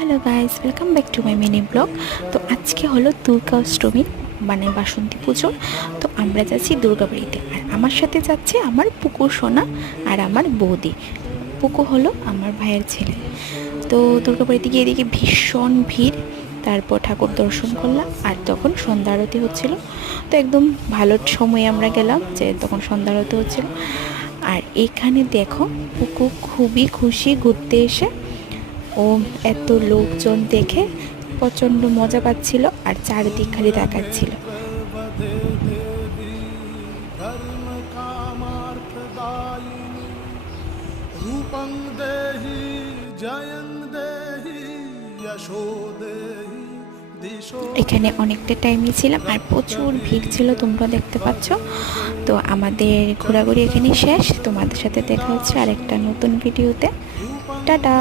Hello guys, welcome back to my mini blog. তো আজকে হলো দুর্গা অষ্টমী, মানে বাসন্তী পুজো। তো আমরা যাচ্ছি দুর্গাবাড়িতে, আর আমার সাথে যাচ্ছে আমার পুকু সোনা আর আমার বৌদি। পুকু হলো আমার ভাইয়ের ছেলে। তো দুর্গাবাড়িতে গিয়ে এদিকে ভীষণ ভিড়। তারপর ঠাকুর দর্শন করলাম, আর তখন সন্ধ্যা আরতি হচ্ছিল। তো একদম ভালো সময়ে আমরা গেলাম, যে তখন সন্ধ্যা আরতি হচ্ছিল। আর এখানে দেখো, পুকু খুবই খুশি ঘুরতে এসে। ও এত লোকজন দেখে প্রচণ্ড মজা পাচ্ছিল, আর চারিদিক খালি তাকাচ্ছিল। এখানে অনেকটা টাইমই ছিলাম, আর প্রচুর ভিড় ছিল, তোমরা দেখতে পাচ্ছ। তো আমাদের ঘোরাঘুরি এখানেই শেষ। তোমাদের সাথে দেখা হচ্ছে আরেকটা নতুন ভিডিওতে। টাটা।